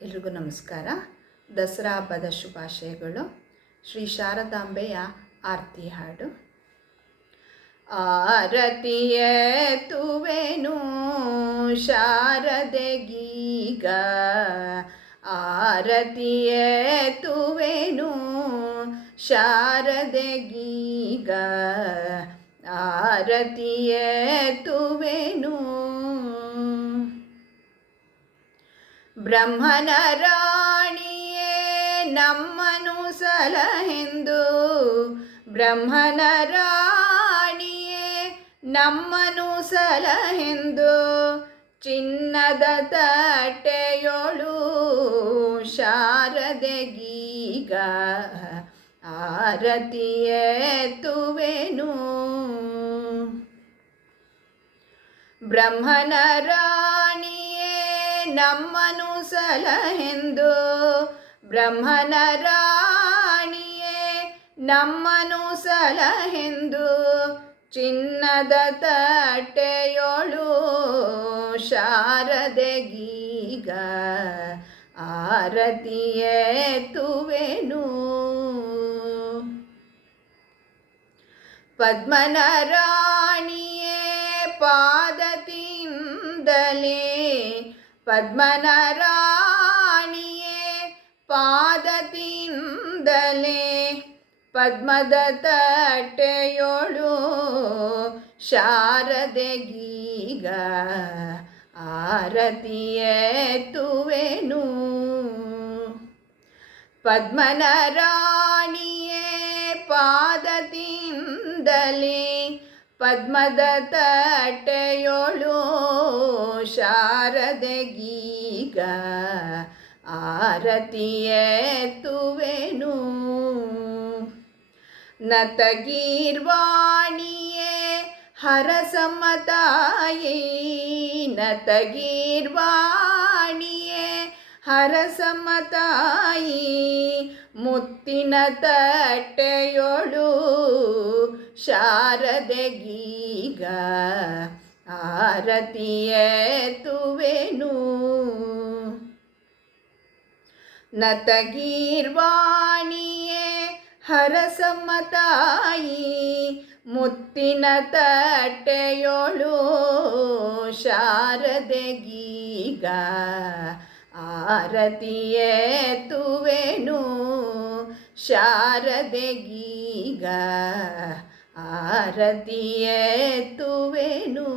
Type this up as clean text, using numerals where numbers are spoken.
ಎಲ್ರಿಗೂ ನಮಸ್ಕಾರ. ದಸರಾ ಹಬ್ಬದ ಶುಭಾಶಯಗಳು. ಶ್ರೀ ಶಾರದಾಂಬೆಯ ಆರತಿ ಹಾಡು. ಆರತಿಯೇ ತುವೆನು ಶಾರದೆಗೀಗ, ಆರತಿಯೇ ತುವೆನು ಶಾರದೆಗೀಗ, ಆರತಿಯೇ ತುವೆನು ಬ್ರಹ್ಮನ ರಾಣಿಯೇ ನಮ್ಮನು ಸಲಹೆಂದು, ಬ್ರಹ್ಮನ ರಾಣಿಯೇ ನಮ್ಮನು ಸಲಹೆಂದು, ಚಿನ್ನದ ತಟ್ಟೆಯೊಳು ಶಾರದೆಗೀಗ ಆರತಿಯೇ ತುವೆನು. ಬ್ರಹ್ಮನ ರಾಣಿಯೇ ನಮ್ಮನು ಸಲಹೆಂದು, ಬ್ರಹ್ಮನ ರಾಣಿಯೇ ನಮ್ಮನು ಸಲಹೆಂದು, ಚಿನ್ನದ ತಟ್ಟೆಯೊಳು ಶಾರದೆಗೀಗ ಆರತಿಯೇ ತುವೆನು. ಪದ್ಮನ ರಾಣಿಯೇ ಪಾದದಿಂದಲೇ, ಪದ್ಮನ ರಾಣಿಯೇ ಪಾದದಿಂದಲೇ, ಪದ್ಮದ ತಟ್ಟೆಯೊಳು ಶಾರದೆಗೀಗ ಆರತಿಯೇ ತುವೆನು. ಪದ್ಮನ ರಾಣಿಯೇ ಪಾದದಿಂದಲೇ, ಪದ್ಮದ ತಟ್ಟೆಯೊಳು ಶಾರದೆಗೀಗ ಆರತಿಯೇ ತುವೆನು. ನತಗೀರ್ವಾಣಿಯೇ ಹರಸಮತಾಯಿ, ನತಗೀರ್ವಾಣಿಯೇ ಹರಸಮತಾಯಿ, ಮುತ್ತಿನ ತಟ್ಟೆಯೊಳು ಶಾರದೆಗೀಗ ಆರತಿಯೇ ತುವೆನು. ನತಗೀರ್ವಾಣಿಯೇ ಹರಸಮತಾಯಿ, ಮುತ್ತಿನ ತಟ್ಟೆಯೊಳು ಶಾರದೆಗೀಗ ಆರತಿಯೇ ತುವೆನು. ಶಾರದೆಗೀಗ ಆರತಿಯೇ ತುವೆನು.